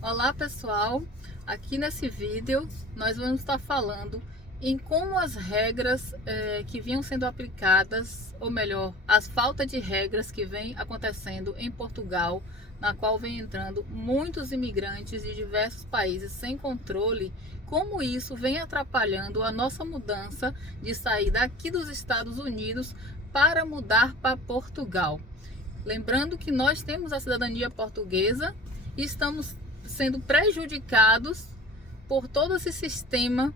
Olá pessoal, aqui nesse vídeo nós vamos estar falando em como as regras que vinham sendo aplicadas, ou melhor, as faltas de regras que vem acontecendo em Portugal, na qual vem entrando muitos imigrantes de diversos países sem controle, como isso vem atrapalhando a nossa mudança de sair daqui dos Estados Unidos para mudar para Portugal. Lembrando que nós temos a cidadania portuguesa e estamos sendo prejudicados por todo esse sistema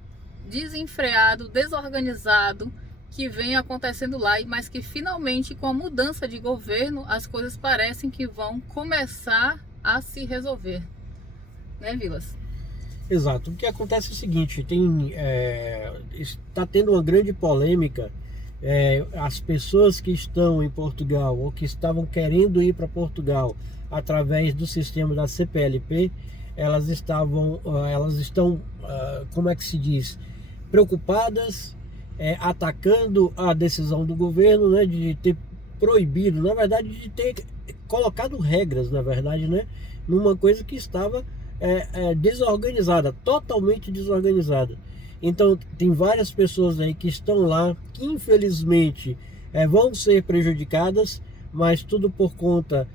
desenfreado, desorganizado que vem acontecendo lá, mas que finalmente com a mudança de governo as coisas parecem que vão começar a se resolver, né, Vilas? Exato. O que acontece é o seguinte, está tendo uma grande polêmica. As pessoas que estão em Portugal ou que estavam querendo ir para Portugal através do sistema da CPLP, elas estão, como é que se diz, preocupadas, atacando a decisão do governo, né, de ter proibido, na verdade, de ter colocado regras, na verdade, né, numa coisa que estava desorganizada, totalmente desorganizada. Então tem várias pessoas aí que estão lá, que infelizmente vão ser prejudicadas, mas tudo por conta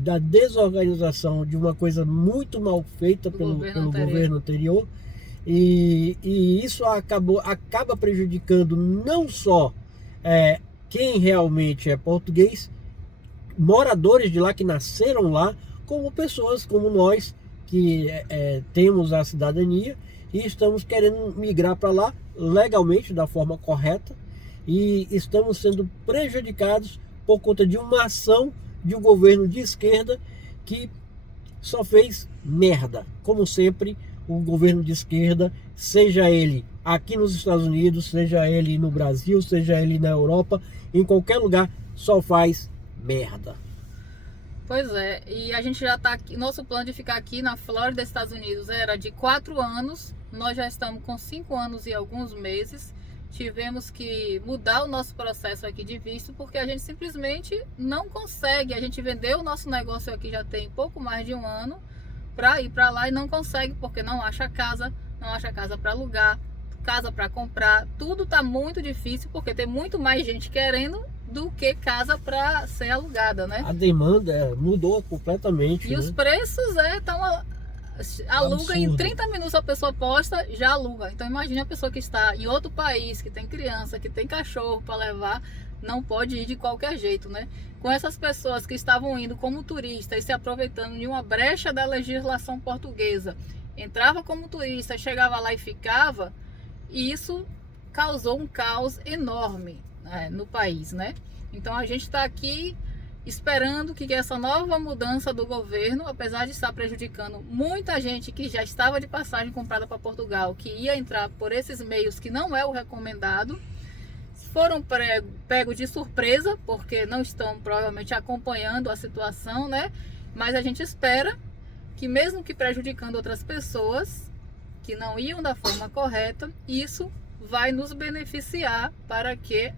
da desorganização de uma coisa muito mal feita pelo governo anterior. E isso acaba prejudicando não só quem realmente é português, moradores de lá que nasceram lá, como pessoas como nós que temos a cidadania e estamos querendo migrar para lá legalmente, da forma correta, e estamos sendo prejudicados por conta de uma ação de um governo de esquerda que só fez merda. Como sempre, o governo de esquerda, seja ele aqui nos Estados Unidos, seja ele no Brasil, seja ele na Europa, em qualquer lugar, só faz merda. Pois é, e a gente já está aqui, nosso plano de ficar aqui na Flórida, Estados Unidos, era de 4 anos, nós já estamos com 5 anos e alguns meses, tivemos que mudar o nosso processo aqui de visto, porque a gente simplesmente não consegue, a gente vendeu o nosso negócio aqui já tem pouco mais de um ano, para ir para lá e não consegue, porque não acha casa para alugar, casa para comprar, tudo está muito difícil, porque tem muito mais gente querendo do que casa para ser alugada, né? A demanda mudou completamente. E os preços aluga em 30 minutos, a pessoa posta, já aluga. Então imagine a pessoa que está em outro país, que tem criança, que tem cachorro para levar, não pode ir de qualquer jeito, né? Com essas pessoas que estavam indo como turista e se aproveitando de uma brecha da legislação portuguesa, entrava como turista, chegava lá e ficava, e isso causou um caos enorme no país, né? Então a gente está aqui esperando que essa nova mudança do governo, apesar de estar prejudicando muita gente que já estava de passagem comprada para Portugal, que ia entrar por esses meios que não é o recomendado, foram pegos de surpresa, porque não estão provavelmente acompanhando a situação, né? Mas a gente espera que, mesmo que prejudicando outras pessoas que não iam da forma correta, isso vai nos beneficiar para que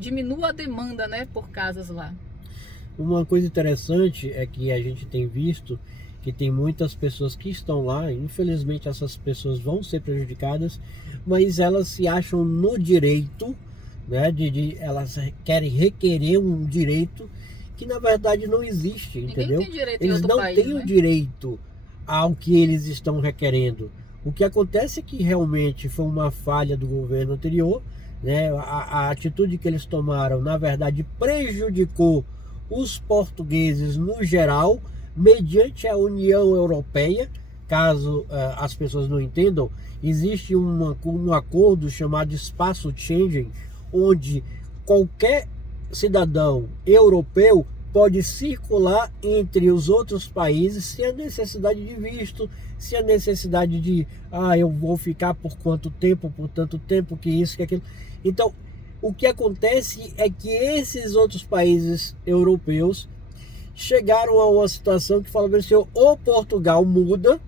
diminua a demanda, né, por casas lá. Uma coisa interessante é que a gente tem visto que tem muitas pessoas que estão lá, infelizmente essas pessoas vão ser prejudicadas, mas elas se acham no direito, né, elas querem requerer um direito que na verdade não existe, entendeu? Ninguém tem direito eles não país, têm né? o direito ao que eles estão requerendo. O que acontece é que realmente foi uma falha do governo anterior, né? A atitude que eles tomaram, na verdade, prejudicou os portugueses no geral, mediante a União Europeia. Caso as pessoas não entendam, existe um acordo chamado Espaço Schengen, onde qualquer cidadão europeu pode circular entre os outros países sem a necessidade de visto, sem a necessidade de eu vou ficar por quanto tempo, por tanto tempo, que isso, que aquilo. Então, o que acontece é que esses outros países europeus chegaram a uma situação que falaram assim: ou Portugal muda,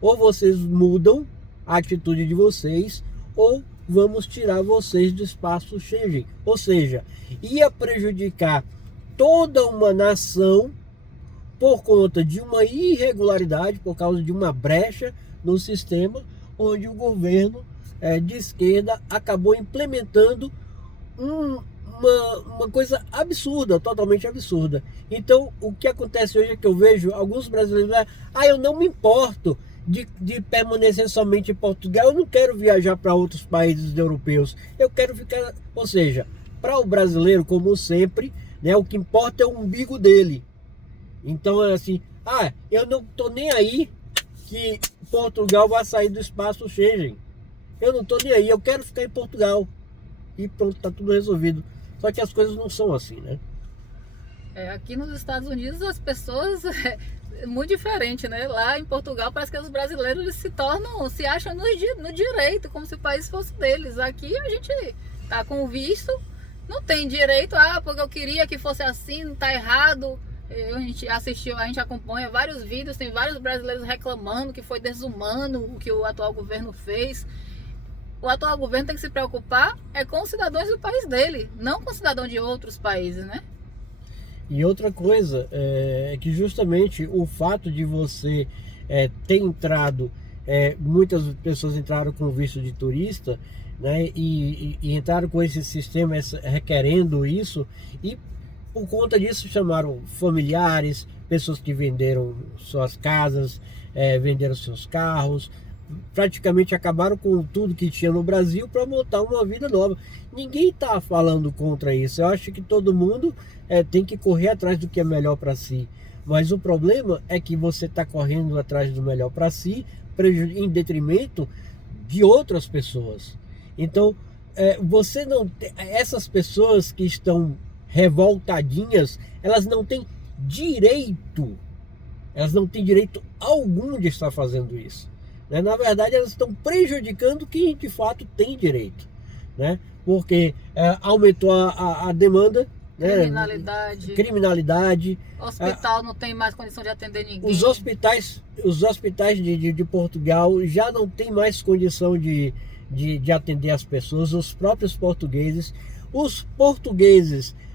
ou vocês mudam a atitude de vocês, ou vamos tirar vocês do espaço Schengen. Ou seja, ia prejudicar toda uma nação por conta de uma irregularidade, por causa de uma brecha no sistema, onde o governo de esquerda acabou implementando uma coisa absurda, totalmente absurda. Então, o que acontece hoje é que eu vejo alguns brasileiros, eu não me importo de permanecer somente em Portugal, eu não quero viajar para outros países europeus, eu quero ficar, ou seja, para o brasileiro, como sempre, né, o que importa é o umbigo dele. Então é assim, eu não tô nem aí que Portugal vai sair do espaço Schengen. Eu não tô nem aí, eu quero ficar em Portugal. E pronto, tá tudo resolvido. Só que as coisas não são assim, né? Aqui nos Estados Unidos as pessoas é muito diferente, né? Lá em Portugal parece que os brasileiros eles se acham no direito, como se o país fosse deles. Aqui a gente tá com visto, não tem direito, porque eu queria que fosse assim, não tá errado. A gente acompanha vários vídeos, tem vários brasileiros reclamando que foi desumano o que o atual governo fez. O atual governo tem que se preocupar com os cidadãos do país dele, não com cidadãos de outros países, né? E outra coisa é que justamente o fato de você ter entrado, muitas pessoas entraram com visto de turista, né, e entraram com esse sistema requerendo isso, e por conta disso chamaram familiares, pessoas que venderam suas casas, venderam seus carros, praticamente acabaram com tudo que tinha no Brasil para montar uma vida nova. Ninguém está falando contra isso. Eu acho que todo mundo tem que correr atrás do que é melhor para si. Mas o problema é que você está correndo atrás do melhor para si em detrimento de outras pessoas. Então, você não essas pessoas que estão revoltadinhas, elas não têm direito algum de estar fazendo isso, né? Na verdade, elas estão prejudicando quem de fato tem direito, né? Porque aumentou a demanda, criminalidade. Hospital não tem mais condição de atender ninguém. Os hospitais de Portugal já não tem mais condição de atender as pessoas. Os próprios portugueses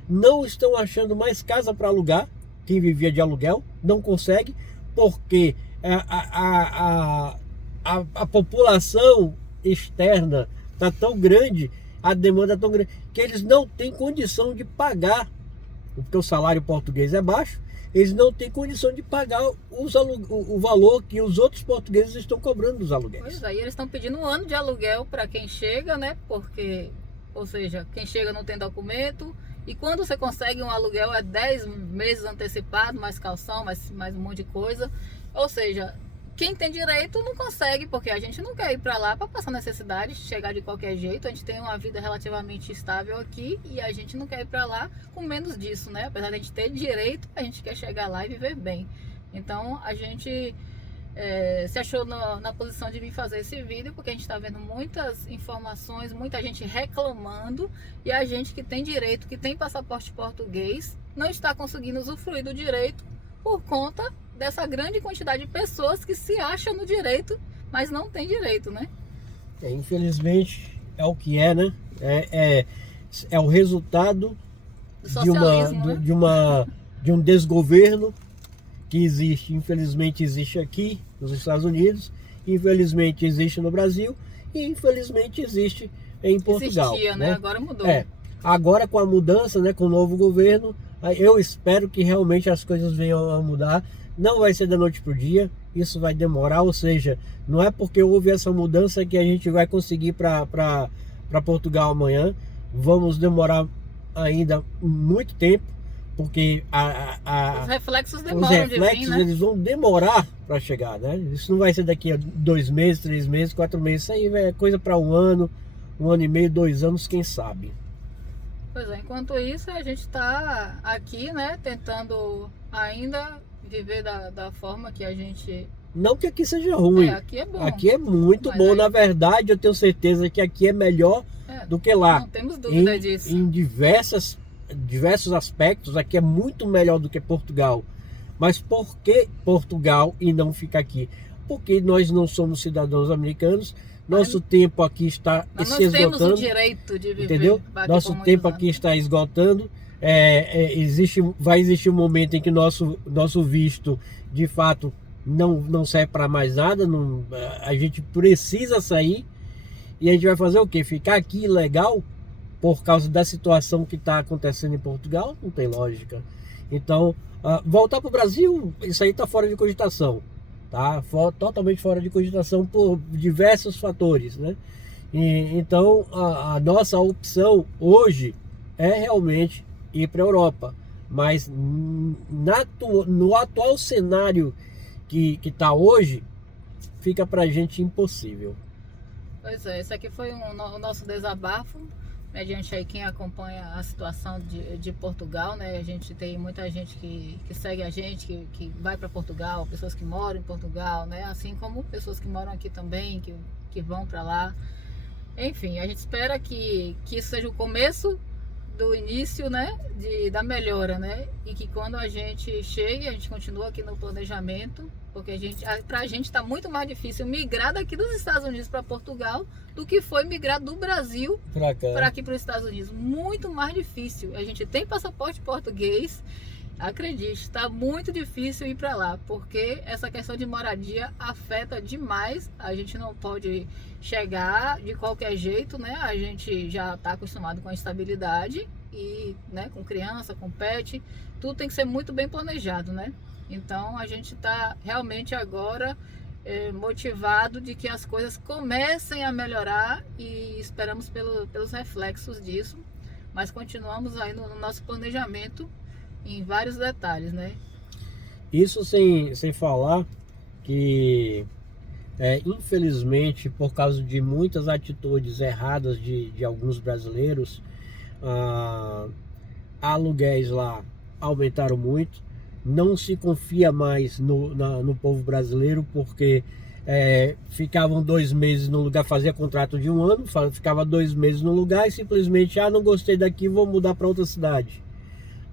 não estão achando mais casa para alugar. Quem vivia de aluguel não consegue, porque a população externa está tão grande, a demanda tão grande, que eles não têm condição de pagar, porque o salário português é baixo, eles não têm condição de pagar o valor que os outros portugueses estão cobrando dos aluguéis. Pois aí eles estão pedindo 1 ano de aluguel para quem chega, né? Porque, ou seja, quem chega não tem documento, e quando você consegue um aluguel é 10 meses antecipado, mais calção, mais um monte de coisa. Ou seja, quem tem direito não consegue, porque a gente não quer ir para lá para passar necessidade, chegar de qualquer jeito. A gente tem uma vida relativamente estável aqui e a gente não quer ir para lá com menos disso, né? Apesar de a gente ter direito, a gente quer chegar lá e viver bem. Então a gente se achou na posição de vir fazer esse vídeo, porque a gente está vendo muitas informações, muita gente reclamando, e a gente que tem direito, que tem passaporte português, não está conseguindo usufruir do direito por conta dessa grande quantidade de pessoas que se acham no direito, mas não tem direito, né? Infelizmente é o que é, né? É o resultado do socialismo, de um desgoverno que existe, infelizmente existe aqui nos Estados Unidos, infelizmente existe no Brasil e infelizmente existe em Portugal. Existia, né? Agora mudou. Agora com a mudança, né, com o novo governo, eu espero que realmente as coisas venham a mudar. Não vai ser da noite para o dia, isso vai demorar, ou seja, não é porque houve essa mudança que a gente vai conseguir para Portugal amanhã. Vamos demorar ainda muito tempo, porque os reflexos demoram de vir, né? Eles vão demorar para chegar, né? Isso não vai ser daqui a 2 meses, 3 meses, 4 meses. Isso aí é coisa para 1 ano, 1 ano e meio, 2 anos, quem sabe. Pois é, enquanto isso a gente está aqui, né, tentando ainda viver da forma que a gente... Não que aqui seja ruim. Aqui é bom. Aqui é muito bom. Aí... Na verdade, eu tenho certeza que aqui é melhor do que lá. Não temos dúvida disso. Em diversos aspectos, aqui é muito melhor do que Portugal. Mas por que Portugal e não fica aqui? Porque nós não somos cidadãos americanos. Nosso tempo aqui está se esgotando. Nós temos o direito de viver. Entendeu? Nosso tempo aqui está esgotando. vai existir um momento em que nosso visto, de fato, não serve para mais nada, a gente precisa sair, e a gente vai fazer o quê? Ficar aqui ilegal por causa da situação que está acontecendo em Portugal? Não tem lógica. Então, voltar para o Brasil, isso aí está fora de cogitação, tá? Totalmente fora de cogitação por diversos fatores, né? Então, a nossa opção hoje é realmente ir para a Europa, mas no atual cenário que está hoje, fica para a gente impossível. Pois é, esse aqui foi o nosso desabafo, mediante aí quem acompanha a situação de Portugal, né? A gente tem muita gente que segue a gente, que vai para Portugal, pessoas que moram em Portugal, né? Assim como pessoas que moram aqui também, que vão para lá. Enfim, a gente espera que isso seja o começo do início, né, da melhora, né? E que quando a gente chegue, a gente continua aqui no planejamento, porque pra gente está muito mais difícil migrar daqui dos Estados Unidos para Portugal do que foi migrar do Brasil para aqui para os Estados Unidos. Muito mais difícil. A gente tem passaporte português. Acredite, está muito difícil ir para lá, porque essa questão de moradia afeta demais. A gente não pode chegar de qualquer jeito, né? A gente já está acostumado com a estabilidade e, né, com criança, com pet, tudo tem que ser muito bem planejado, né? Então a gente está realmente agora motivado de que as coisas comecem a melhorar e esperamos pelos reflexos disso, mas continuamos aí no nosso planejamento em vários detalhes, né? Isso sem falar que, infelizmente, por causa de muitas atitudes erradas de alguns brasileiros, aluguéis lá aumentaram muito. Não se confia mais no povo brasileiro, porque ficavam 2 meses no lugar, fazia contrato de 1 ano, ficava 2 meses no lugar e simplesmente, não gostei daqui, vou mudar para outra cidade.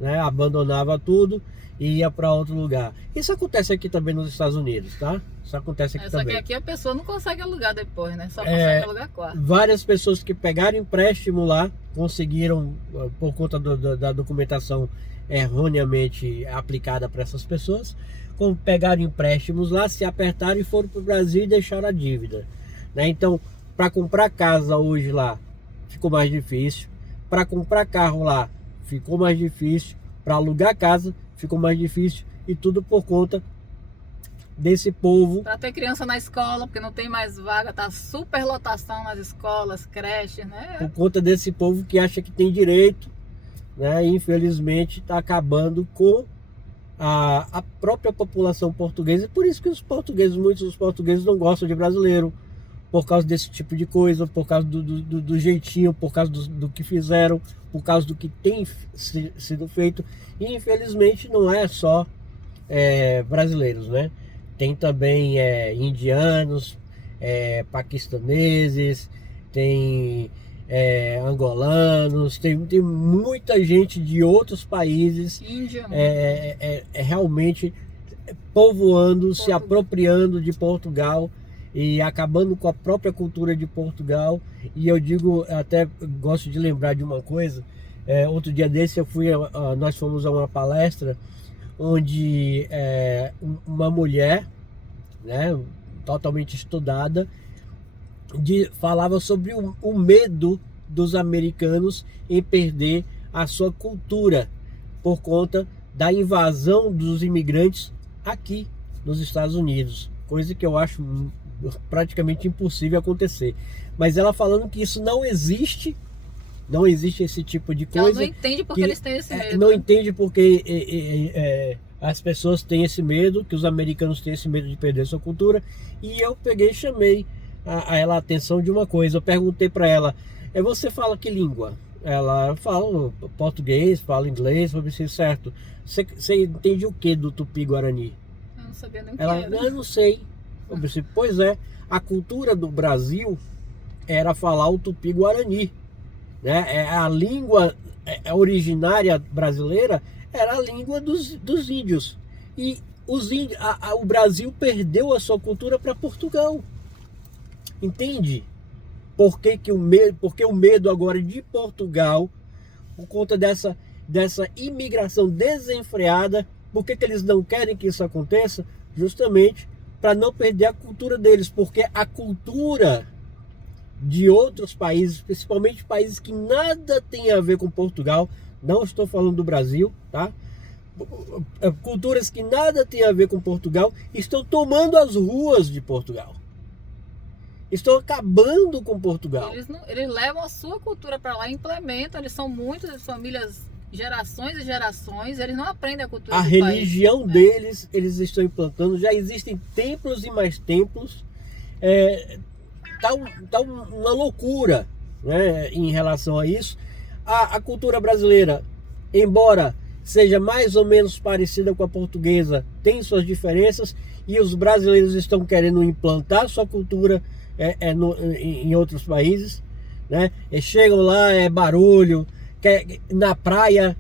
Né, abandonava tudo e ia para outro lugar. Isso acontece aqui também nos Estados Unidos, tá? Isso acontece aqui também. Só que aqui a pessoa não consegue alugar depois, né? Só consegue alugar quarto. Várias pessoas que pegaram empréstimo lá conseguiram, por conta da documentação erroneamente aplicada para essas pessoas, como pegaram empréstimos lá, se apertaram e foram para o Brasil e deixaram a dívida. Né? Então, para comprar casa hoje lá ficou mais difícil. Para comprar carro lá ficou mais difícil, para alugar casa ficou mais difícil, e tudo por conta desse povo. Para ter criança na escola, porque não tem mais vaga, tá super lotação nas escolas, creches, né? Por conta desse povo que acha que tem direito, né? E infelizmente está acabando com a própria população portuguesa. Por isso que muitos dos portugueses não gostam de brasileiro, por causa desse tipo de coisa, por causa do jeitinho, por causa do que fizeram, por causa do que tem sido feito. E infelizmente não é só brasileiros, né? Tem também indianos, paquistaneses, tem angolanos, tem muita gente de outros países. Índia, realmente povoando, se apropriando de Portugal e acabando com a própria cultura de Portugal. E eu digo, até gosto de lembrar de uma coisa. Outro dia desse nós fomos a uma palestra onde uma mulher, né, totalmente estudada, falava sobre o medo dos americanos em perder a sua cultura por conta da invasão dos imigrantes aqui nos Estados Unidos, coisa que eu acho praticamente impossível acontecer. Mas ela falando que isso não existe esse tipo de coisa. Ela não entende porque eles têm esse medo. Não entende porque as pessoas têm esse medo, que os americanos têm esse medo de perder sua cultura. E eu peguei e chamei a ela a atenção de uma coisa. Eu perguntei para ela, você fala que língua? Ela fala português, fala inglês, falei assim, certo. Você entende o que do Tupi-Guarani? Eu não sabia nem o que Ela, era. eu não sei. Eu pensei, pois a cultura do Brasil era falar o Tupi-Guarani, né? A língua originária brasileira era a língua dos índios. E o Brasil perdeu a sua cultura para Portugal. Entende? Porque o medo agora de Portugal, por conta dessa dessa imigração desenfreada. Por que eles não querem que isso aconteça? Justamente para não perder a cultura deles, porque a cultura de outros países, principalmente países que nada tem a ver com Portugal, não estou falando do Brasil, tá? Culturas que nada tem a ver com Portugal estão tomando as ruas de Portugal. Estão acabando com Portugal. Eles levam a sua cultura para lá e implementam. Eles são muitas famílias, gerações e gerações, eles não aprendem a cultura do país. A religião deles, eles estão implantando. Já existem templos e mais templos. Tá uma loucura, né, em relação a isso. A cultura brasileira, embora seja mais ou menos parecida com a portuguesa, tem suas diferenças, e os brasileiros estão querendo implantar sua cultura em outros países, né? E chegam lá, barulho, na praia,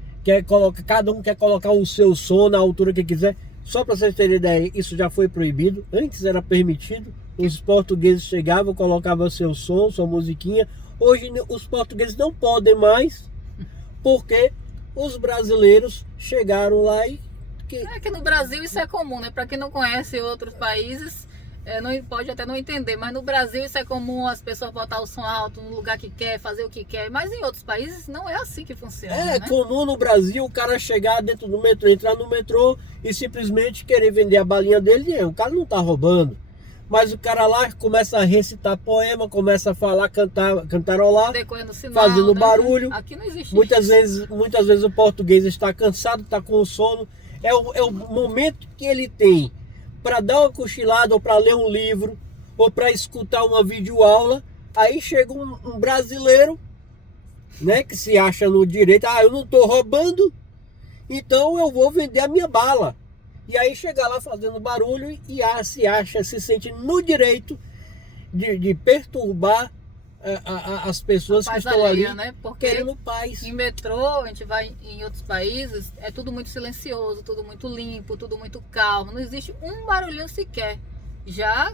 cada um quer colocar o seu som na altura que quiser. Só para vocês terem ideia, isso já foi proibido. Antes era permitido, os portugueses chegavam, colocavam seu som, sua musiquinha. Hoje os portugueses não podem mais, porque os brasileiros chegaram lá e... É que no Brasil isso é comum, né? Para quem não conhece outros países, não pode até não entender, mas no Brasil isso é comum, as pessoas botar o som alto no lugar que quer, fazer o que quer, mas em outros países não é assim que funciona, né? Comum no Brasil o cara chegar dentro do metrô, entrar no metrô e simplesmente querer vender a balinha dele. O cara não tá roubando, mas o cara lá começa a recitar poema, começa a falar, cantarolar, sinal, fazendo barulho. Aqui não existe muitas vezes o português está cansado, está com sono. É o momento que ele tem para dar uma cochilada, ou para ler um livro, ou para escutar uma videoaula. Aí chega um brasileiro, né, que se acha no direito. Eu não estou roubando, então eu vou vender a minha bala. E aí chega lá fazendo barulho e se sente no direito de perturbar as pessoas que estão ali, né? Porque querendo paz. Em metrô, a gente vai em outros países, é tudo muito silencioso, tudo muito limpo, tudo muito calmo, não existe um barulhinho sequer. Já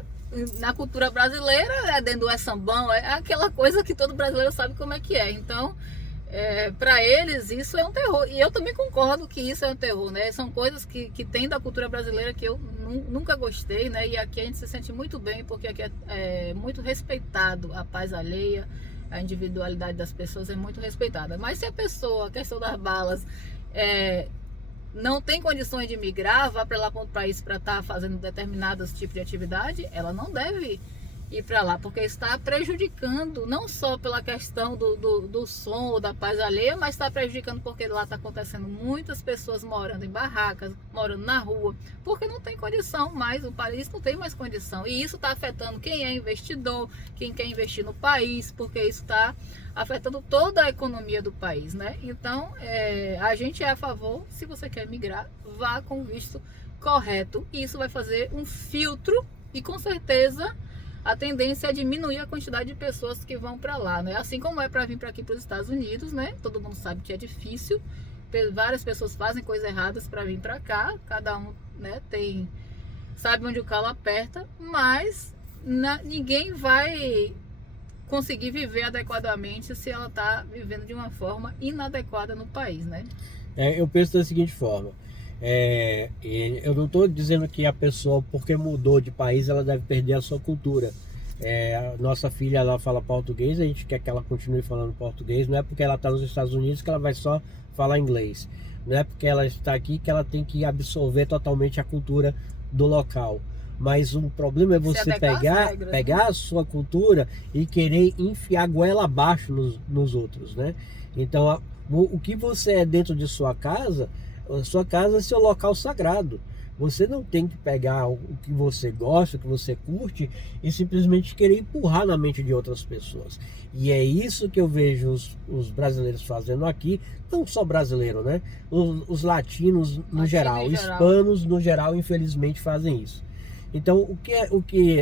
na cultura brasileira, dentro do sambão, é aquela coisa que todo brasileiro sabe como é que é. Então, para eles isso é um terror, e eu também concordo que isso é um terror, né? São coisas que tem da cultura brasileira que eu nunca gostei, né? E aqui a gente se sente muito bem, porque aqui é muito respeitado a paz alheia, a individualidade das pessoas é muito respeitada. Mas se a pessoa, a questão das balas, não tem condições de migrar, vá para lá para outro país para estar fazendo determinados tipos de atividade, ela não deve ir para lá, porque está prejudicando, não só pela questão do som ou da paz alheia, mas está prejudicando porque lá está acontecendo muitas pessoas morando em barracas, morando na rua, porque não tem condição mais, o país não tem mais condição, e isso está afetando quem é investidor, quem quer investir no país, porque isso está afetando toda a economia do país, né? Então, a gente é a favor, se você quer migrar, vá com o visto correto, e isso vai fazer um filtro, e com certeza a tendência é diminuir a quantidade de pessoas que vão para lá, né? Assim como é para vir para aqui para os Estados Unidos, né? Todo mundo sabe que é difícil, várias pessoas fazem coisas erradas para vir para cá, cada um, né, sabe onde o calo aperta, mas ninguém vai conseguir viver adequadamente se ela está vivendo de uma forma inadequada no país, né? Eu penso da seguinte forma. Eu não estou dizendo que a pessoa, porque mudou de país, ela deve perder a sua cultura. A nossa filha, ela fala português, a gente quer que ela continue falando português. Não é porque ela está nos Estados Unidos que ela vai só falar inglês. Não é porque ela está aqui que ela tem que absorver totalmente a cultura do local. Mas o problema é você pegar a sua cultura e querer enfiar a goela abaixo nos outros, né? Então, o que você é dentro de sua casa, a sua casa é seu local sagrado. Você não tem que pegar o que você gosta, o que você curte e simplesmente querer empurrar na mente de outras pessoas. E é isso que eu vejo os brasileiros fazendo aqui, não só brasileiro, né? Os latinos no geral, hispanos no geral, infelizmente fazem isso. Então, o que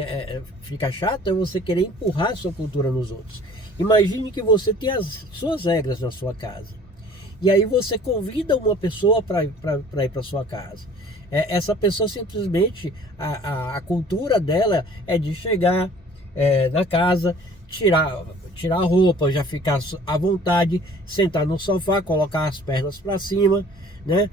fica chato é você querer empurrar a sua cultura nos outros. Imagine que você tem as suas regras na sua casa. E aí você convida uma pessoa para ir para sua casa. Essa pessoa simplesmente, a cultura dela é de chegar na casa, tirar a roupa, já ficar à vontade, sentar no sofá, colocar as pernas para cima, né?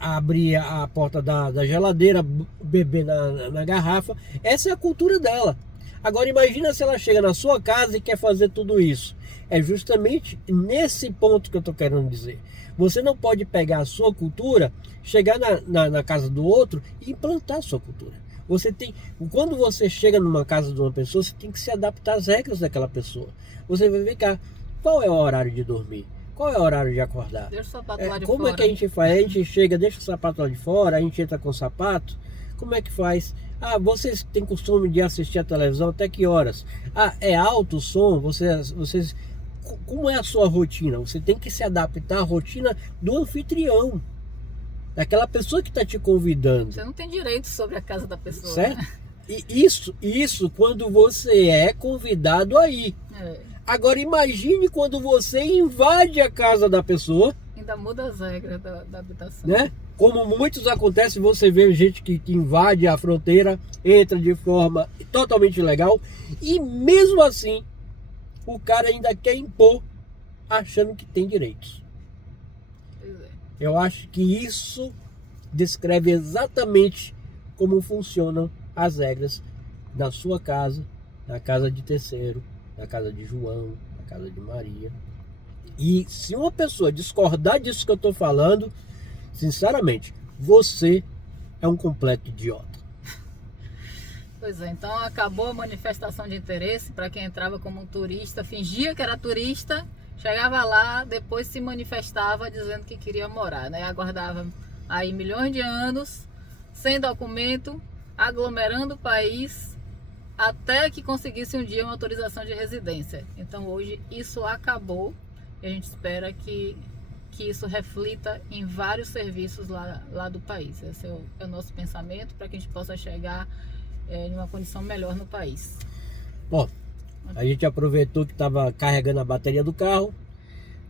Abrir a porta da geladeira, beber na garrafa. Essa é a cultura dela. Agora imagina se ela chega na sua casa e quer fazer tudo isso. É justamente nesse ponto que eu estou querendo dizer. Você não pode pegar a sua cultura, chegar na casa do outro e implantar a sua cultura. Quando você chega numa casa de uma pessoa, você tem que se adaptar às regras daquela pessoa. Você vai ver cá, qual é o horário de dormir? Qual é o horário de acordar? Deixa o sapato lá de como fora. é que a gente faz? A gente chega, deixa o sapato lá de fora, a gente entra com o sapato. Como é que faz? Vocês têm costume de assistir a televisão até que horas? É alto o som? Vocês como é a sua rotina? Você tem que se adaptar à rotina do anfitrião, daquela pessoa que está te convidando. Você não tem direito sobre a casa da pessoa. Certo? Né? E isso quando você é convidado aí. Agora imagine quando você invade a casa da pessoa. Ainda muda as regras da habitação. Né? Como muitos acontece, você vê gente que invade a fronteira, entra de forma totalmente ilegal e mesmo assim o cara ainda quer impor achando que tem direitos. Pois é. Eu acho que isso descreve exatamente como funcionam as regras da sua casa, na casa de terceiro, na casa de João, na casa de Maria. E se uma pessoa discordar disso que eu estou falando, sinceramente, você é um completo idiota. Pois é, então acabou a manifestação de interesse para quem entrava como um turista, fingia que era turista, chegava lá, depois se manifestava dizendo que queria morar, né? Aguardava aí milhões de anos, sem documento, aglomerando o país, até que conseguisse um dia uma autorização de residência. Então hoje isso acabou e a gente espera que isso reflita em vários serviços lá do país. Esse é o nosso pensamento, para que a gente possa chegar em uma condição melhor no país. Bom, a gente aproveitou que estava carregando a bateria do carro,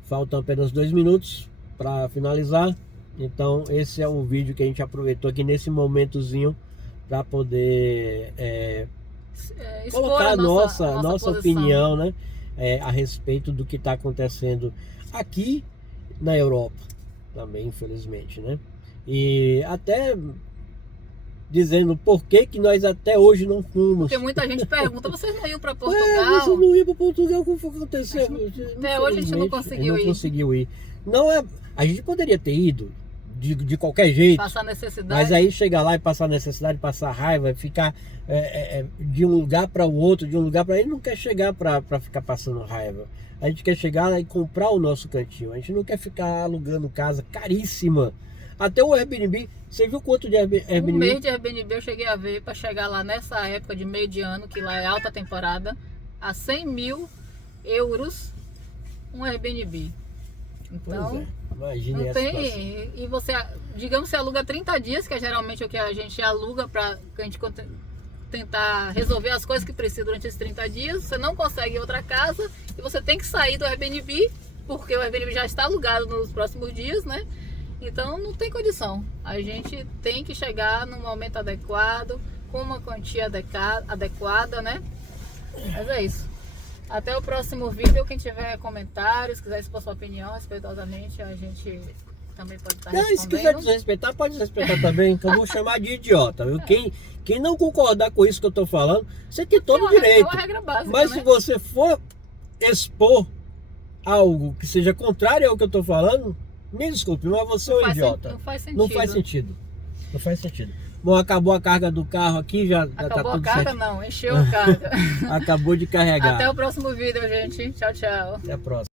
faltam apenas 2 minutos para finalizar, então esse é o vídeo que a gente aproveitou aqui nesse momentozinho para poder colocar a nossa opinião, né, a respeito do que está acontecendo aqui na Europa também, infelizmente, né? E até dizendo por que nós até hoje não fomos. Porque muita gente pergunta, vocês não iam para Portugal? Vocês não iam para Portugal, como foi que aconteceu? Até hoje a gente não conseguiu ir. Não é, a gente poderia ter ido de qualquer jeito. Passar necessidade. Mas aí chegar lá e passar necessidade, passar raiva, ficar de um lugar para o outro, de um lugar para... A gente não quer chegar para ficar passando raiva. A gente quer chegar lá e comprar o nosso cantinho. A gente não quer ficar alugando casa caríssima. Até o Airbnb, você viu quanto de Airbnb? Um mês de Airbnb eu cheguei a ver, para chegar lá nessa época de meio de ano, que lá é alta temporada, a 100 mil euros um Airbnb. Então, imagine não essa tem. situação. E você, digamos, você aluga 30 dias, que é geralmente o que a gente aluga para a gente tentar resolver as coisas que precisa durante esses 30 dias. Você não consegue outra casa e você tem que sair do Airbnb, porque o Airbnb já está alugado nos próximos dias, né? Então não tem condição. A gente tem que chegar no momento adequado, com uma quantia adequada, né? Mas é isso. Até o próximo vídeo. Quem tiver comentários, quiser expor sua opinião respeitosamente, a gente também pode estar respondendo. Se quiser desrespeitar, pode desrespeitar também, que eu vou chamar de idiota. Viu? Quem não concordar com isso que eu estou falando, você tem todo o direito. É uma regra básica, mas né? se você for expor algo que seja contrário ao que eu estou falando, me desculpe, mas você é um idiota. Não faz sentido. Não faz sentido. Não faz sentido. Bom, acabou a carga do carro aqui, já acabou tá tudo a carga? certo. Não, encheu a carga. Acabou de carregar. Até o próximo vídeo, gente. Tchau, tchau. Até a próxima.